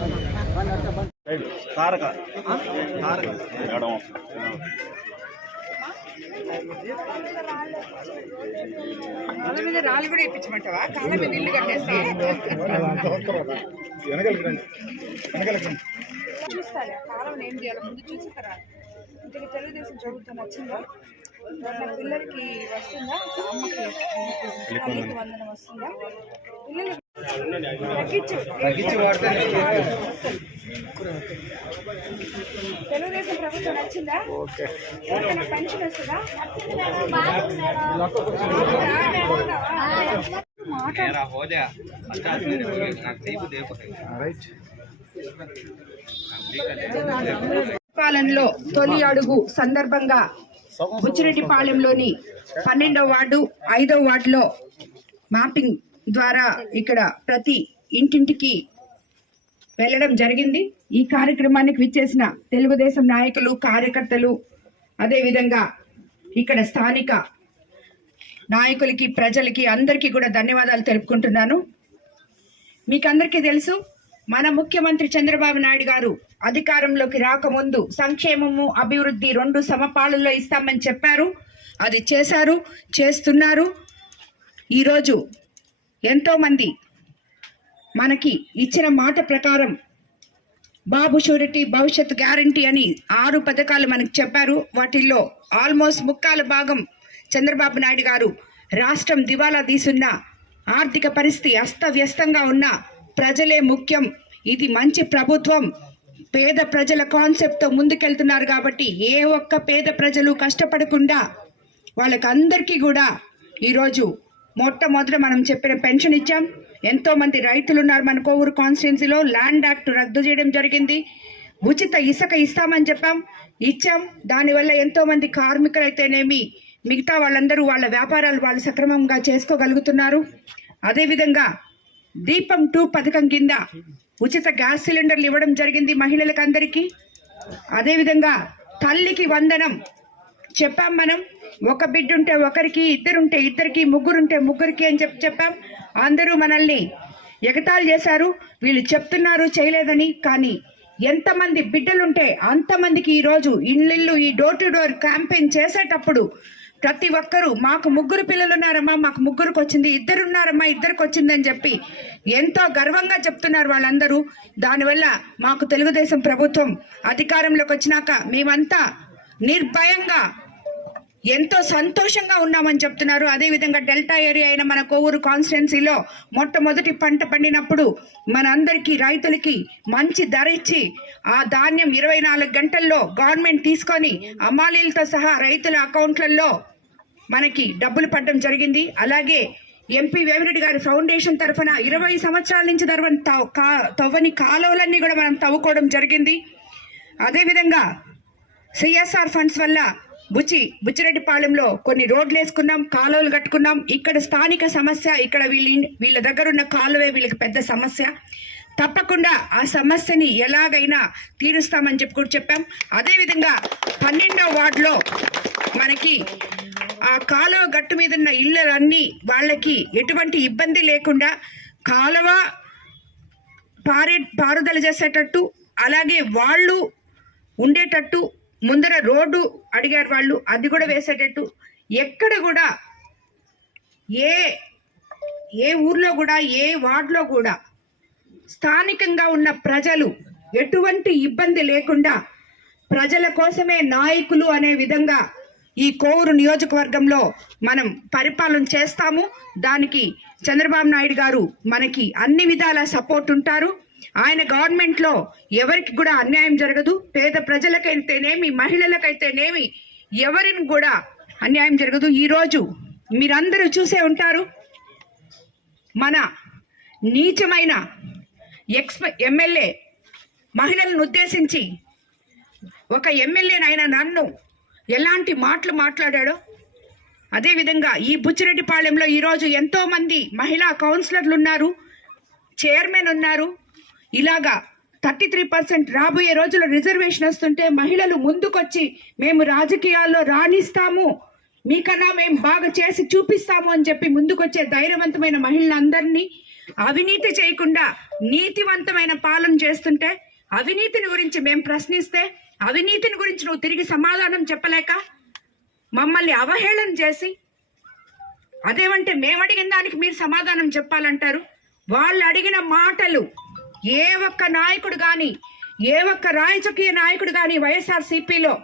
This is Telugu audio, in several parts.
తారక. తారక కాళ్ళ మీద రాళ్ళు కూడా ఇప్పించమంటావా కాళ్ళ మీద ఇల్లు కట్టేస్తే? చూస్తాలే కాలం ఏం చేయాలి? ముందు చూసి తర్వాత ఇంటికి తెలుగుదేశం వచ్చిందా మన పిల్లలకి వస్తుందా? అమ్మకి వందనం వస్తుందా? పిల్లలు తగ్గించు తగ్గించి వాడితే తెలుగుదేశం పాలనలో తొలి అడుగు సందర్భంగా బుచ్చిరెడ్డిపాలెంలోని పన్నెండవ వార్డు ఐదో వార్డులో మ్యాపింగ్ ద్వారా ఇక్కడ ప్రతి ఇంటింటికి వెళ్ళడం జరిగింది. ఈ కార్యక్రమానికి విచ్చేసిన తెలుగుదేశం నాయకులు కార్యకర్తలు అదేవిధంగా ఇక్కడ స్థానిక నాయకులకి ప్రజలకి అందరికీ కూడా ధన్యవాదాలు తెలుపుకుంటున్నాను. మీకు అందరికీ తెలుసు మన ముఖ్యమంత్రి చంద్రబాబు నాయుడు గారు అధికారంలోకి రాకముందు సంక్షేమము అభివృద్ధి రెండు సమపాలల్లో ఇస్తామని చెప్పారు. అది చేశారు చేస్తున్నారు. ఈరోజు ఎంతోమంది మనకి ఇచ్చిన మాట ప్రకారం బాబు షూరిటీ భవిష్యత్ గ్యారంటీ అని ఆరు పథకాలు మనకు చెప్పారు. వాటిల్లో ఆల్మోస్ట్ ముక్కాల భాగం చంద్రబాబు నాయుడు గారు రాష్ట్రం దివాలా తీసున్న ఆర్థిక పరిస్థితి అస్తవ్యస్తంగా ఉన్న ప్రజలే ముఖ్యం. ఇది మంచి ప్రభుత్వం. పేద ప్రజల కాన్సెప్ట్తో ముందుకెళ్తున్నారు కాబట్టి ఏ ఒక్క పేద ప్రజలు కష్టపడకుండా వాళ్ళకందరికీ కూడా ఈరోజు మొట్టమొదట మనం చెప్పిన పెన్షన్ ఇచ్చాం. ఎంతో మంది రైతులు ఉన్నారు మన కోవూరు కాన్స్టిట్యున్సీలో. ల్యాండ్ యాక్ట్ రద్దు చేయడం జరిగింది. ఉచిత ఇసుక ఇస్తామని చెప్పాం. ఇచ్చాం. దానివల్ల ఎంతో మంది కార్మికులు అయితేనేమి మిగతా వాళ్ళందరూ వాళ్ళ వ్యాపారాలు వాళ్ళు సక్రమంగా చేసుకోగలుగుతున్నారు. అదేవిధంగా దీపం టూ పథకం కింద ఉచిత గ్యాస్ సిలిండర్లు ఇవ్వడం జరిగింది మహిళలకు అందరికీ అదేవిధంగా తల్లికి వందనం చెప్పాం మనం. ఒక బిడ్డ ఉంటే ఒకరికి ఇద్దరుంటే ఇద్దరికి ముగ్గురుంటే ముగ్గురికి అని చెప్పి చెప్పాం. అందరూ మనల్ని ఎగతాళి చేశారు. వీళ్ళు చెప్తున్నారు చేయలేదని. కానీ ఎంతమంది బిడ్డలుంటే అంతమందికి ఈరోజు ఇల్లు ఈ డోర్ టు డోర్ క్యాంపెయిన్ చేసేటప్పుడు ప్రతి ఒక్కరూ మాకు ముగ్గురు పిల్లలు ఉన్నారమ్మా మాకు ముగ్గురికి వచ్చింది ఇద్దరున్నారమ్మా ఇద్దరికి వచ్చిందని చెప్పి ఎంతో గర్వంగా చెప్తున్నారు వాళ్ళందరూ. దానివల్ల మాకు తెలుగుదేశం ప్రభుత్వం అధికారంలోకి వచ్చినాక మేమంతా నిర్భయంగా ఎంతో సంతోషంగా ఉన్నామని చెప్తున్నారు. అదేవిధంగా డెల్టా ఏరియా అయిన మన కోవూరు కాన్స్టిట్యున్సీలో మొట్టమొదటి పంట పండినప్పుడు మనందరికీ రైతులకి మంచి ధర ఇచ్చి ఆ ధాన్యం ఇరవై నాలుగు గంటల్లో గవర్నమెంట్ తీసుకొని అమాలీలతో సహా రైతుల అకౌంట్లలో మనకి డబ్బులు పడడం జరిగింది. అలాగే ఎంపీ వేమిరెడ్డి గారి ఫౌండేషన్ తరఫున ఇరవై సంవత్సరాల నుంచి తరవని తవ్- కా- తవ్వని కాలువలన్నీ కూడా మనం తవ్వుకోవడం జరిగింది. అదేవిధంగా సిఎస్ఆర్ ఫండ్స్ వల్ల బుచ్చి బుచ్చిరెడ్డిపాలెంలో కొన్ని రోడ్లు వేసుకున్నాం కాలువలు కట్టుకున్నాం. ఇక్కడ స్థానిక సమస్య ఇక్కడ వీళ్ళ వీళ్ళ దగ్గర ఉన్న కాలువే వీళ్ళకి పెద్ద సమస్య. తప్పకుండా ఆ సమస్యని ఎలాగైనా తీరుస్తామని చెప్పి కూడా చెప్పాం. అదేవిధంగా పన్నెండో వార్డులో మనకి ఆ కాలువ గట్టు మీద ఉన్న ఇళ్ళలన్నీ వాళ్ళకి ఎటువంటి ఇబ్బంది లేకుండా కాలువ పారే పారుదల చేసేటట్టు అలాగే వాళ్ళు ఉండేటట్టు ముందర రోడ్డు అడిగారు వాళ్ళు అది కూడా వేసేటట్టు. ఎక్కడ కూడా ఏ ఏ ఊర్లో కూడా ఏ వార్డులో కూడా స్థానికంగా ఉన్న ప్రజలు ఎటువంటి ఇబ్బంది లేకుండా ప్రజల కోసమే నాయకులు అనే విధంగా ఈ కోవూరు నియోజకవర్గంలో మనం పరిపాలన చేస్తాము. దానికి చంద్రబాబు నాయుడు గారు మనకి అన్ని విధాల సపోర్ట్ ఉంటారు. ఆయన గవర్నమెంట్లో ఎవరికి కూడా అన్యాయం జరగదు. పేద ప్రజలకైతేనేమి మహిళలకైతేనేమి ఎవరిని కూడా అన్యాయం జరగదు. ఈరోజు మీరందరూ చూసే ఉంటారు మన నీచమైన ఎక్స్ ఎమ్మెల్యే మహిళలను ఉద్దేశించి ఒక ఎమ్మెల్యేనైన నన్ను ఎలాంటి మాటలు మాట్లాడాడో అదేవిధంగా ఈ బుచ్చిరెడ్డిపాళెంలో ఈరోజు ఎంతోమంది మహిళా కౌన్సిలర్లు ఉన్నారు చైర్మన్ ఉన్నారు ఇలాగా థర్టీ త్రీ పర్సెంట్ రాబోయే రోజుల్లో రిజర్వేషన్ వస్తుంటే మహిళలు ముందుకొచ్చి మేము రాజకీయాల్లో రాణిస్తాము మీకన్నా మేము బాగా చేసి చూపిస్తాము అని చెప్పి ముందుకొచ్చే ధైర్యవంతమైన మహిళలందరినీ అవినీతి చేయకుండా నీతివంతమైన పాలన చేస్తుంటే అవినీతిని గురించి మేము ప్రశ్నిస్తే అవినీతిని గురించి నువ్వు తిరిగి సమాధానం చెప్పలేక మమ్మల్ని అవహేళన చేసి అదేమంటే మేము అడిగిన దానికి మీరు సమాధానం చెప్పాలంటారు? వాళ్ళు అడిగిన మాటలు ఏ ఒక్క నాయకుడు కానీ ఏ ఒక్క రాజకీయ నాయకుడు కానీ వైఎస్ఆర్ సిపిలో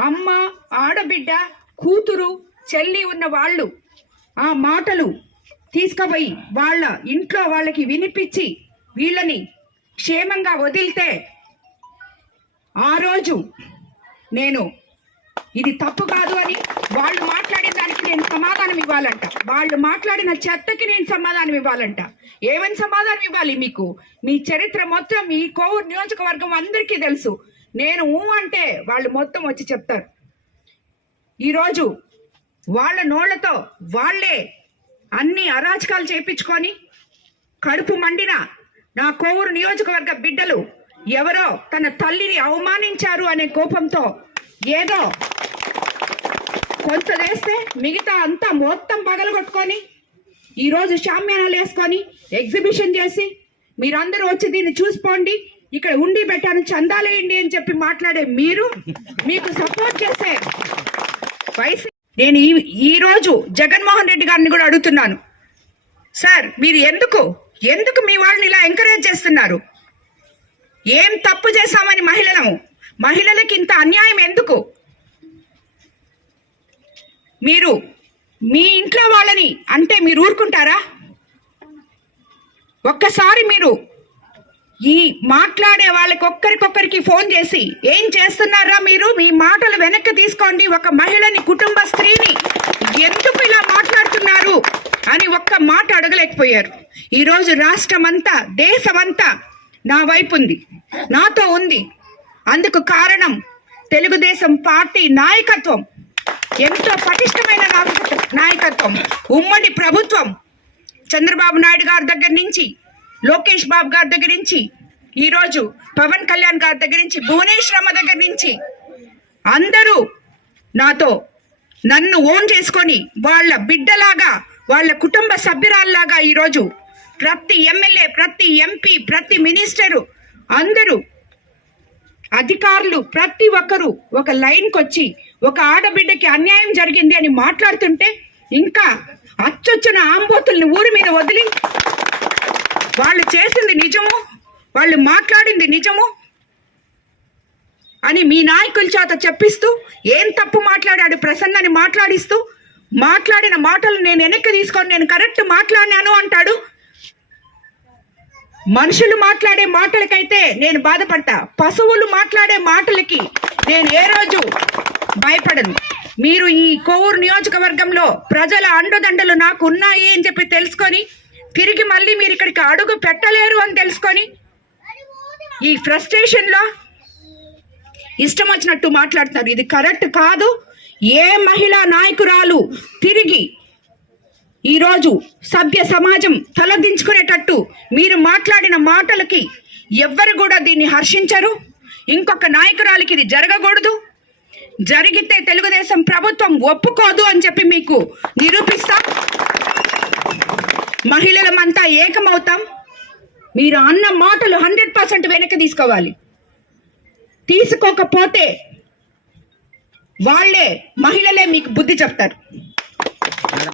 అమ్మ ఆడబిడ్డ కూతురు చెల్లి ఉన్న వాళ్ళు ఆ మాటలు తీసుకుపోయి వాళ్ళ ఇంట్లో వాళ్ళకి వినిపించి వీళ్ళని క్షేమంగా వదిలితే ఆ రోజు నేను ఇది తప్పు కాదు అని వాళ్ళు మాట్లాడిన దానికి నేను సమాధానం ఇవ్వాలంట. వాళ్ళు మాట్లాడిన చెత్తకి నేను సమాధానం ఇవ్వాలంట. ఏమని సమాధానం ఇవ్వాలి మీకు? మీ చరిత్ర మొత్తం మీ కోవూరు నియోజకవర్గం అందరికీ తెలుసు. నేను ఊ అంటే వాళ్ళు మొత్తం వచ్చి చెప్తారు. ఈరోజు వాళ్ళ నోళ్ళతో వాళ్ళే అన్ని అరాచకాలు చేపించుకొని కడుపు మండిన నా కోవూరు నియోజకవర్గ బిడ్డలు ఎవరో తన తల్లిని అవమానించారు అనే కోపంతో ఏదో కొంత వేస్తే మిగతా అంతా మొత్తం పగలగొట్టుకొని ఈరోజు షామ్యానాలు వేసుకొని ఎగ్జిబిషన్ చేసి మీరందరూ వచ్చి దీన్ని చూసుకోండి ఇక్కడ ఉండి పెట్టాను చందాలేయండి అని చెప్పి మాట్లాడే మీరు మీకు సపోర్ట్ చేసే వయసు. నేను ఈ ఈరోజు జగన్మోహన్ రెడ్డి గారిని కూడా అడుగుతున్నాను. సార్ మీరు ఎందుకు ఎందుకు మీ వాళ్ళని ఇలా ఎంకరేజ్ చేస్తున్నారు? ఏం తప్పు చేశామని మహిళలము? మహిళలకి ఇంత అన్యాయం ఎందుకు? మీరు మీ ఇంట్లో వాళ్ళని అంటే మీరు ఊరుకుంటారా? ఒక్కసారి మీరు ఈ మాట్లాడే వాళ్ళకి ఒక్కరికొక్కరికి ఫోన్ చేసి ఏం చేస్తున్నారా మీరు? మీ మాటలు వెనక్కి తీసుకోండి. ఒక మహిళని కుటుంబ స్త్రీని ఎందుకు ఇలా మాట్లాడుతున్నారు అని ఒక్క మాట అడగలేకపోయారు. ఈరోజు రాష్ట్రం అంతా దేశమంతా నా వైపు ఉంది నాతో ఉంది. అందుకు కారణం తెలుగుదేశం పార్టీ నాయకత్వం. ఎంతో పటిష్టమైన నాయకత్వం- ఉమ్మడి ప్రభుత్వం. చంద్రబాబు నాయుడు గారి దగ్గర నుంచి లోకేష్ బాబు గారి దగ్గర నుంచి ఈరోజు పవన్ కళ్యాణ్ గారి దగ్గర నుంచి భువనేశ్వరమ్మ దగ్గర నుంచి అందరూ నాతో నన్ను ఓన్ చేసుకొని వాళ్ళ బిడ్డలాగా వాళ్ళ కుటుంబ సభ్యురాల్లాగా ఈరోజు ప్రతి ఎమ్మెల్యే ప్రతి ఎంపీ ప్రతి మినిస్టరు అందరూ అధికారులు ప్రతి ఒక్కరూ ఒక లైన్కి వచ్చి ఒక ఆడబిడ్డకి అన్యాయం జరిగింది అని మాట్లాడుతుంటే ఇంకా అచ్చొచ్చిన ఆంబోతుల్ని ఊరి మీద వదిలి వాళ్ళు చేసింది నిజము వాళ్ళు మాట్లాడింది నిజము అని మీ నాయకుల చేత చెప్పిస్తూ ఏం తప్పు మాట్లాడాడు ప్రసన్నని మాట్లాడిస్తూ మాట్లాడిన మాటలు నేను వెనక్కి తీసుకొని నేను కరెక్ట్ మాట్లాడినాను అంటాడు మనుషులు మాట్లాడే మాటలకైతే నేను బాధపడతా. పశువులు మాట్లాడే మాటలకి నేను ఏ రోజు భయపడను. మీరు ఈ కోవూరు నియోజకవర్గంలో ప్రజల అండదండలు నాకు ఉన్నాయి అని చెప్పి తెలుసుకొని తిరిగి మళ్ళీ మీరు ఇక్కడికి అడుగు పెట్టలేరు అని తెలుసుకొని ఈ ఫ్రస్ట్రేషన్లో ఇష్టం వచ్చినట్టు మాట్లాడుతున్నారు. ఇది కరెక్ట్ కాదు. ఏ మహిళా నాయకురాలు తిరిగి ఈరోజు సభ్య సమాజం తలదించుకునేటట్టు మీరు మాట్లాడిన మాటలకి ఎవ్వరు కూడా దీన్ని హర్షించరు. ఇంకొక నాయకురాలికి ఇది జరగకూడదు. జరిగితే తెలుగుదేశం ప్రభుత్వం ఒప్పుకోదు అని చెప్పి మీకు నిరూపిస్తాం. మహిళలమంతా ఏకమవుతాం. మీరు అన్న మాటలు హండ్రెడ్ పర్సెంట్ వెనక్కి తీసుకోవాలి. తీసుకోకపోతే వాళ్ళే మహిళలే మీకు బుద్ధి చెప్తారు.